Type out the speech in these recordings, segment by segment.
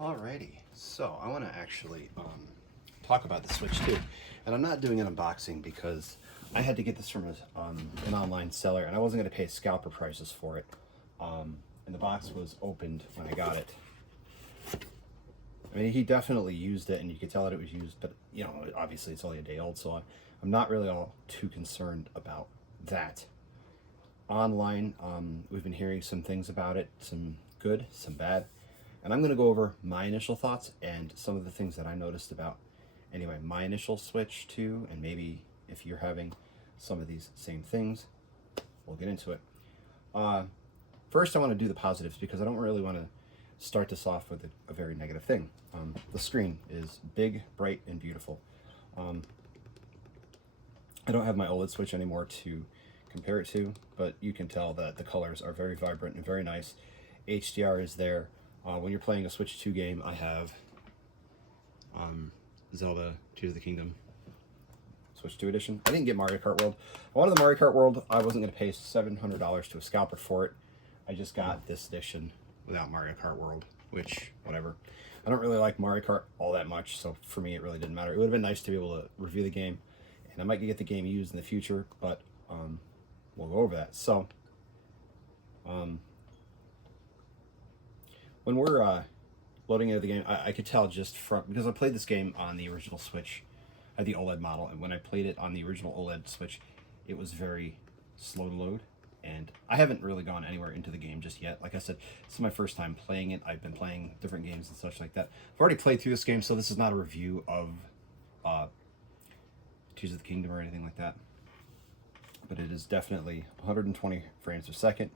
Alrighty, so I want to actually talk about the Switch 2, and I'm not doing an unboxing because I had to get this from an online seller, and I wasn't going to pay scalper prices for it. And the box was opened when I got it. I mean, he definitely used it, and you could tell that it was used, but you know, obviously it's only a day old, so I'm not really all too concerned about that. Online, we've been hearing some things about it, some good, some bad. And I'm going to go over my initial thoughts and some of the things that I noticed about, anyway, my initial Switch 2, and maybe if you're having some of these same things, we'll get into it. First, I want to do the positives because I don't really want to start this off with a very negative thing. The screen is big, bright, and beautiful. I don't have my OLED Switch anymore to compare it to, but you can tell that the colors are very vibrant and very nice. HDR is there. When you're playing a Switch 2 game, I have Zelda Tears of the Kingdom Switch 2 edition. I didn't get Mario Kart World. I wanted the Mario Kart World. I wasn't going to pay $700 to a scalper for it. I just got this edition without Mario Kart World, which, whatever. I don't really like Mario Kart all that much, so for me it really didn't matter. It would have been nice to be able to review the game, and I might get the game used in the future, but we'll go over that. So, when we're loading into the game, I could tell just from, because I played this game on the original Switch, at the OLED model, and when I played it on the original OLED Switch, it was very slow to load, and I haven't really gone anywhere into the game just yet. Like I said, this is my first time playing it. I've been playing different games and such like that. I've already played through this game, so this is not a review of Tears of the Kingdom or anything like that, but it is definitely 120 frames per second.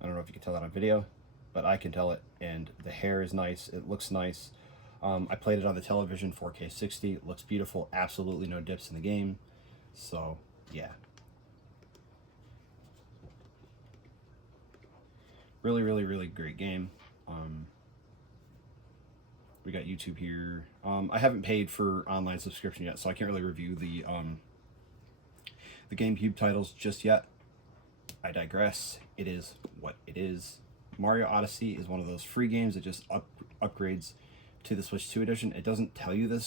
I don't know if you can tell that on video, but I can tell it, and the hair is nice. It looks nice. I played it on the television, 4K 60. It looks beautiful. Absolutely no dips in the game. So, yeah. Really, really, really great game. We got YouTube here. I haven't paid for online subscription yet, so I can't really review the GameCube titles just yet. I digress. It is what it is. Mario Odyssey is one of those free games that just upgrades to the Switch 2 edition. It doesn't tell you that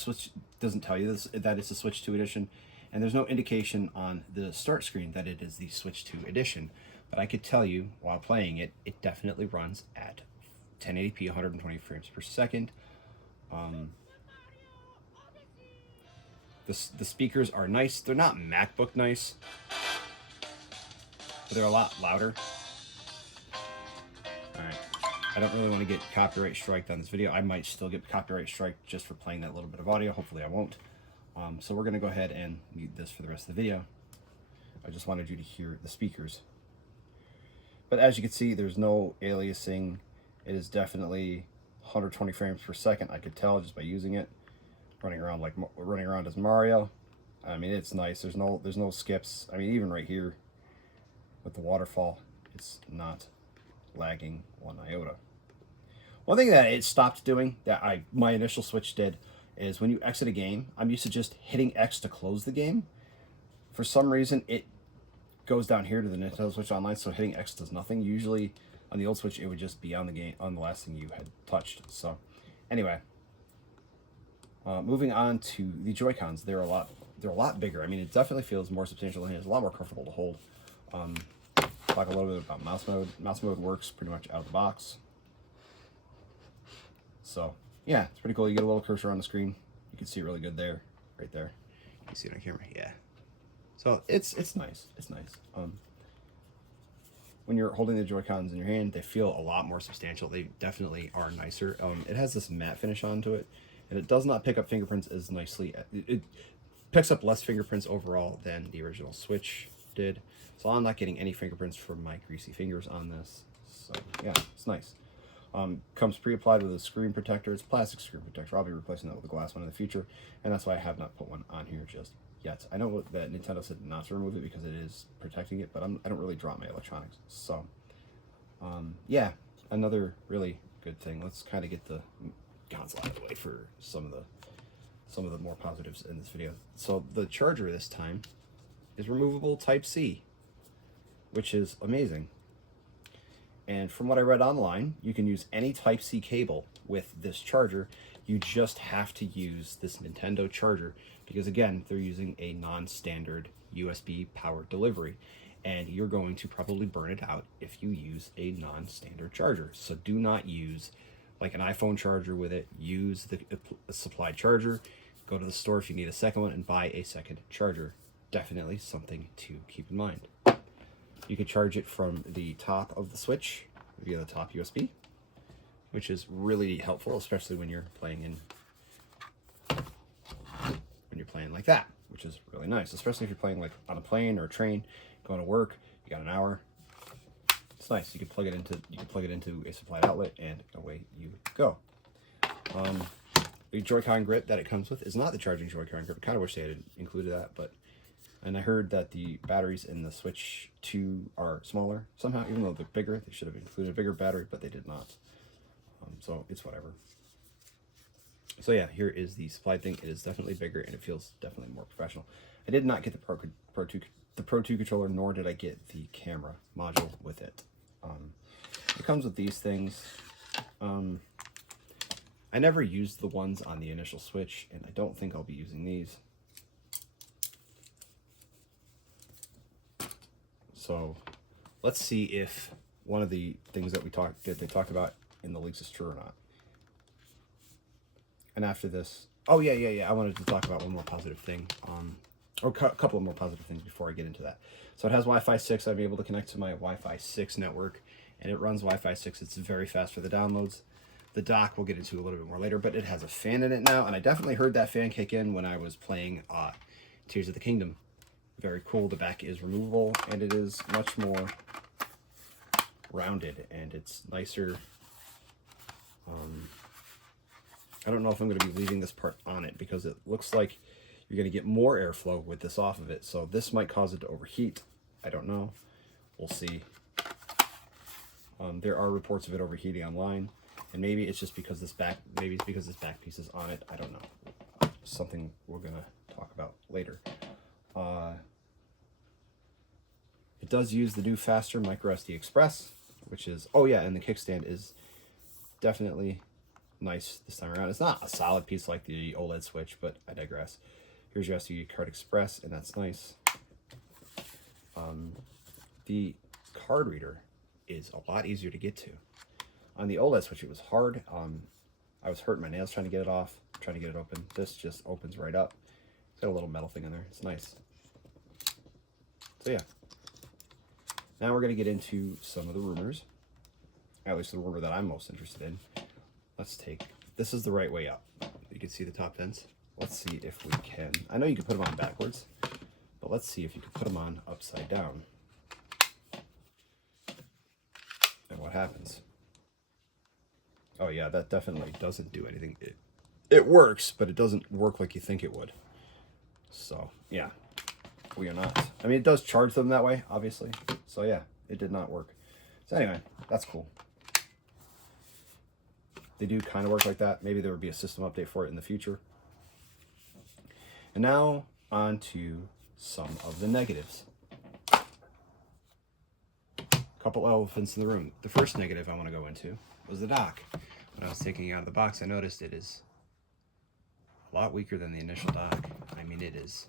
it's a Switch 2 edition, and there's no indication on the start screen that it is the Switch 2 edition. But I could tell you while playing it, it definitely runs at 1080p, 120 frames per second. The speakers are nice. They're not MacBook nice, but they're a lot louder. Alright, I don't really want to get copyright striked on this video. I might still get copyright strike just for playing that little bit of audio. Hopefully I won't. So we're going to go ahead and mute this for the rest of the video. I just wanted you to hear the speakers. But as you can see, there's no aliasing. It is definitely 120 frames per second. I could tell just by using it. Running around as Mario. I mean, it's nice. There's no skips. I mean, even right here with the waterfall, it's not lagging one iota. One thing that it stopped doing that my initial Switch did is when you exit a game, I'm used to just hitting X to close the game. For some reason, it goes down here to the Nintendo Switch Online, so hitting X does nothing. Usually on the old Switch, it would just be on the game, on the last thing you had touched. So anyway, moving on to the Joy-Cons, they're a lot bigger. I mean, it definitely feels more substantial and it's a lot more comfortable to hold. Talk a little bit about mouse mode. Mouse mode works pretty much out of the box. So yeah, it's pretty cool. You get a little cursor on the screen. You can see it really good there, right there. You can see it on camera, yeah. So it's nice. It's nice. When you're holding the Joy-Cons in your hand, they feel a lot more substantial. They definitely are nicer. It has this matte finish onto it, and it does not pick up fingerprints as nicely. It picks up less fingerprints overall than the original Switch did. So I'm not getting any fingerprints from my greasy fingers on this. So yeah, it's nice. Comes pre-applied with a screen protector. It's a plastic screen protector. I'll be replacing that with a glass one in the future, and that's why I have not put one on here just yet. I know that Nintendo said not to remove it because it is protecting it, but I don't really drop my electronics. So yeah, another really good thing. Let's kind of get the console out of the way for some of the more positives in this video. So the charger this time is removable Type-C, which is amazing. And from what I read online, you can use any Type-C cable with this charger. You just have to use this Nintendo charger because, again, they're using a non-standard USB power delivery, and you're going to probably burn it out if you use a non-standard charger. So do not use like an iPhone charger with it. Use the supplied charger. Go to the store if you need a second one and buy a second charger. Definitely something to keep in mind. You can charge it from the top of the Switch via the top USB, which is really helpful, especially when you're playing like that, which is really nice, especially if you're playing like on a plane or a train, going to work. You got an hour. It's nice. You can plug it into a supplied outlet, and away you go. The Joy-Con grip that it comes with is not the charging Joy-Con grip. I kind of wish they had included that, and I heard that the batteries in the Switch 2 are smaller somehow, even though they're bigger. They should have included a bigger battery, but they did not. So it's whatever. So yeah, here is the supplied thing. It is definitely bigger, and it feels definitely more professional. I did not get the Pro 2 controller, nor did I get the camera module with it. It comes with these things. I never used the ones on the initial Switch, and I don't think I'll be using these. So let's see if one of the things that they talked about in the leaks is true or not. And after this, oh yeah, I wanted to talk about one more positive thing, or a couple of more positive things before I get into that. So it has Wi-Fi 6. I'm able to connect to my Wi-Fi 6 network, and it runs Wi-Fi 6. It's very fast for the downloads. The dock we'll get into a little bit more later, but it has a fan in it now, and I definitely heard that fan kick in when I was playing Tears of the Kingdom. Very cool. The back is removable, and it is much more rounded, and it's nicer. I don't know if I'm going to be leaving this part on it because it looks like you're going to get more airflow with this off of it. So this might cause it to overheat. I don't know. We'll see. There are reports of it overheating online, and maybe it's just because this back piece is on it. I don't know. Something we're going to talk about later. It does use the new faster micro SD Express, which is, oh yeah, and the kickstand is definitely nice this time around. It's not a solid piece like the OLED Switch, but I digress. Here's your SD card Express, and that's nice. The card reader is a lot easier to get to. On the OLED Switch, it was hard. I was hurting my nails trying to get it off, trying to get it open. This just opens right up. It's got a little metal thing in there. It's nice. So yeah. Now we're going to get into some of the rumors. At least the rumor that I'm most interested in. This is the right way up. You can see the top vents. Let's see if we can. I know you can put them on backwards, but let's see if you can put them on upside down. And what happens? Oh yeah, that definitely doesn't do anything. It works, but it doesn't work like you think it would. So yeah, we are not. I mean, it does charge them that way, obviously. So yeah, it did not work. So anyway, that's cool. They do kind of work like that. Maybe there would be a system update for it in the future. And now on to some of the negatives. Couple elephants in the room. The first negative I want to go into was the dock. When I was taking it out of the box, I noticed it is a lot weaker than the initial dock. I mean, it is.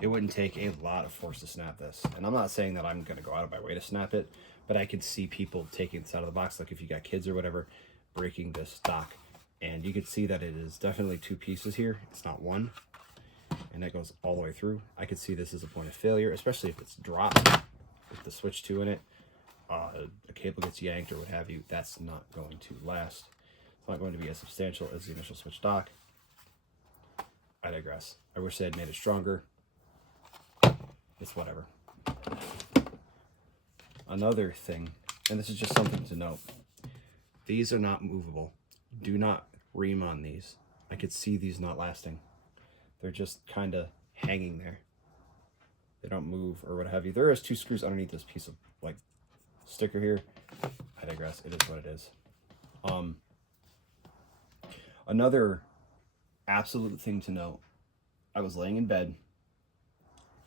It wouldn't take a lot of force to snap this. And I'm not saying that I'm going to go out of my way to snap it, but I could see people taking this out of the box, like if you got kids or whatever, breaking this dock. And you can see that it is definitely two pieces here. It's not one. And that goes all the way through. I could see this as a point of failure, especially if it's dropped with the Switch 2 in it. A cable gets yanked or what have you. That's not going to last. It's not going to be as substantial as the initial Switch dock. I digress. I wish they had made it stronger. It's whatever. Another thing, and this is just something to note, these are not movable. Do not ream on these. I could see these not lasting. They're just kind of hanging there. They don't move or what have you. There is 2 screws underneath this piece of like sticker here. I digress. It is what it is. Another absolute thing to note, I was laying in bed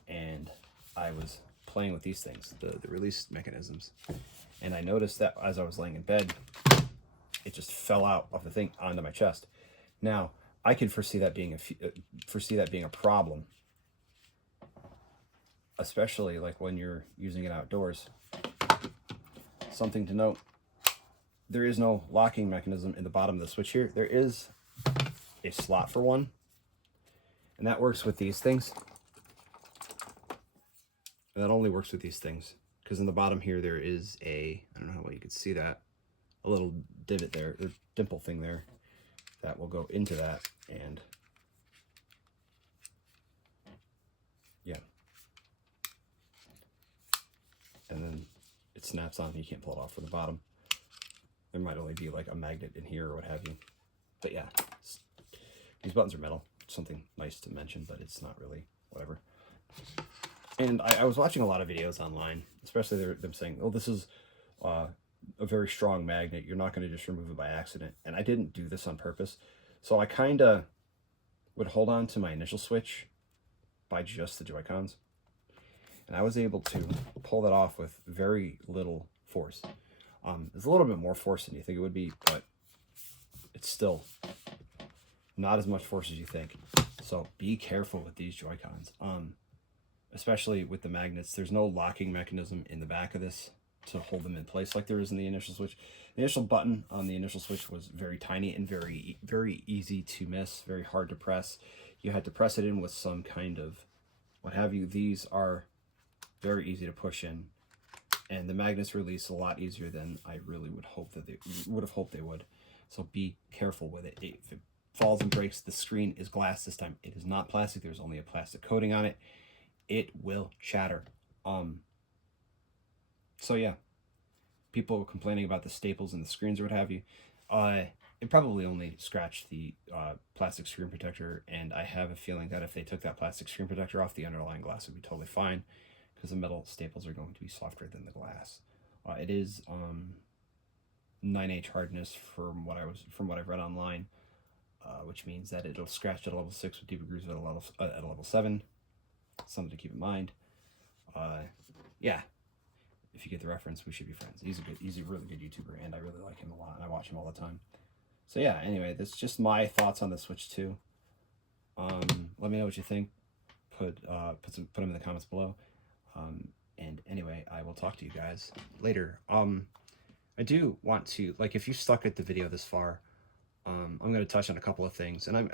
and I was playing with these things, the release mechanisms, and I noticed that as I was laying in bed, it just fell out of the thing onto my chest. Now, I can foresee that being a problem, especially like when you're using it outdoors. Something to note, there is no locking mechanism in the bottom of the switch here. There is a slot for one, and that works with these things. And that only works with these things, because in the bottom here there is a, I don't know how well you can see that, a little divot there, or dimple thing there, that will go into that, and yeah. And then it snaps on, you can't pull it off from the bottom. There might only be like a magnet in here or what have you. But yeah, these buttons are metal. Something nice to mention, but it's not really, whatever. And I was watching a lot of videos online, especially them saying, oh, this is a very strong magnet. You're not going to just remove it by accident. And I didn't do this on purpose. So I kind of would hold on to my initial switch by just the Joy-Cons. And I was able to pull that off with very little force. There's a little bit more force than you think it would be, but it's still not as much force as you think. So be careful with these Joy-Cons. Especially with the magnets, there's no locking mechanism in the back of this to hold them in place like there is in the initial switch. The initial button on the initial switch was very tiny and very easy to miss, very hard to press. You had to press it in with some kind of what have you. These are very easy to push in, and the magnets release a lot easier than I really would have hoped they would. So be careful with it. If it falls and breaks, the screen is glass this time. It is not plastic. There's only a plastic coating on it. It will shatter. So yeah, people were complaining about the staples in the screens or what have you. It probably only scratched the plastic screen protector, and I have a feeling that if they took that plastic screen protector off, the underlying glass would be totally fine, because the metal staples are going to be softer than the glass. It is 9H hardness from what I've read online, which means that it'll scratch at a level 6 with deeper grooves at a level 7. Something to keep in mind. Yeah, if you get the reference, we should be friends. He's a really good YouTuber, and I really like him a lot, and I watch him all the time. So yeah, anyway, that's just my thoughts on the Switch 2. Let me know what you think. Put them in the comments below. And anyway, I will talk to you guys later. I do want to, like, if you stuck at the video this far, I'm going to touch on a couple of things, and I'm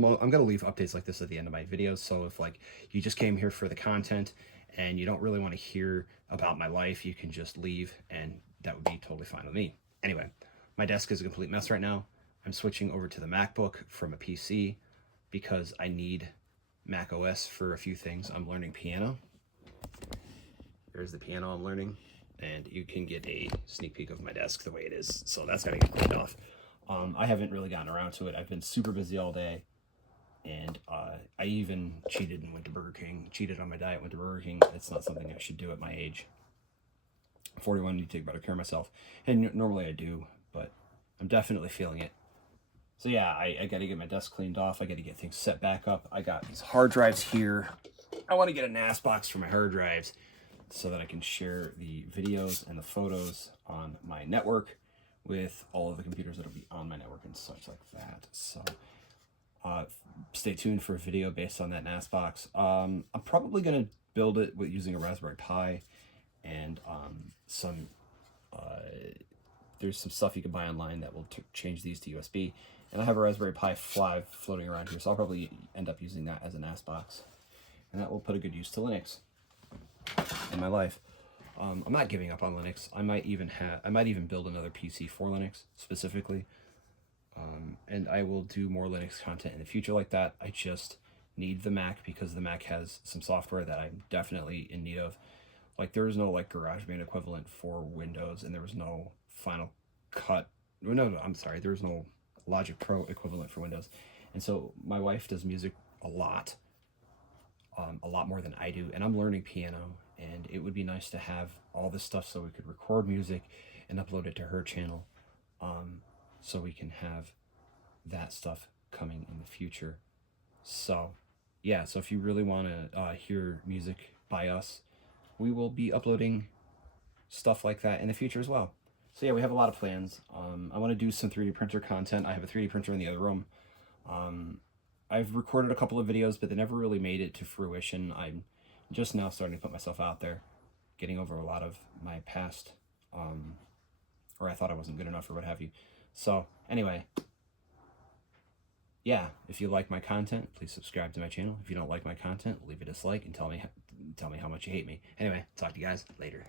going to leave updates like this at the end of my videos. So if like you just came here for the content and you don't really want to hear about my life, you can just leave, and that would be totally fine with me. Anyway, my desk is a complete mess right now. I'm switching over to the MacBook from a PC because I need Mac OS for a few things. I'm learning piano. Here's the piano I'm learning, and you can get a sneak peek of my desk the way it is. So that's got to get cleaned off. I haven't really gotten around to it. I've been super busy all day. And I even cheated and went to Burger King. Cheated on my diet, went to Burger King. It's not something I should do at my age. 41, I need to take better care of myself. And normally I do, but I'm definitely feeling it. So yeah, I got to get my desk cleaned off. I got to get things set back up. I got these hard drives here. I want to get a NAS box for my hard drives so that I can share the videos and the photos on my network with all of the computers that will be on my network and such like that. So stay tuned for a video based on that NAS box. I'm probably going to build it with using a Raspberry Pi, and there's some stuff you can buy online that will change these to USB. And I have a Raspberry Pi 5 floating around here, so I'll probably end up using that as a NAS box. And that will put a good use to Linux in my life. I'm not giving up on Linux. I might even build another PC for Linux specifically. And I will do more Linux content in the future like that. I just need the Mac because the Mac has some software that I'm definitely in need of. Like, there is no like GarageBand equivalent for Windows, and there was no Final Cut. No, I'm sorry. There was no Logic Pro equivalent for Windows. And so my wife does music a lot more than I do, and I'm learning piano, and it would be nice to have all this stuff so we could record music and upload it to her channel, so we can have that stuff coming in the future. So yeah, so if you really want to hear music by us, we will be uploading stuff like that in the future as well. So yeah, we have a lot of plans. I want to do some 3D printer content. I have a 3D printer in the other room. I've recorded a couple of videos, but they never really made it to fruition. I'm just now starting to put myself out there, getting over a lot of my past, or I thought I wasn't good enough or what have you. So anyway, yeah, if you like my content, please subscribe to my channel. If you don't like my content, leave a dislike and tell me how much you hate me. Anyway, talk to you guys later.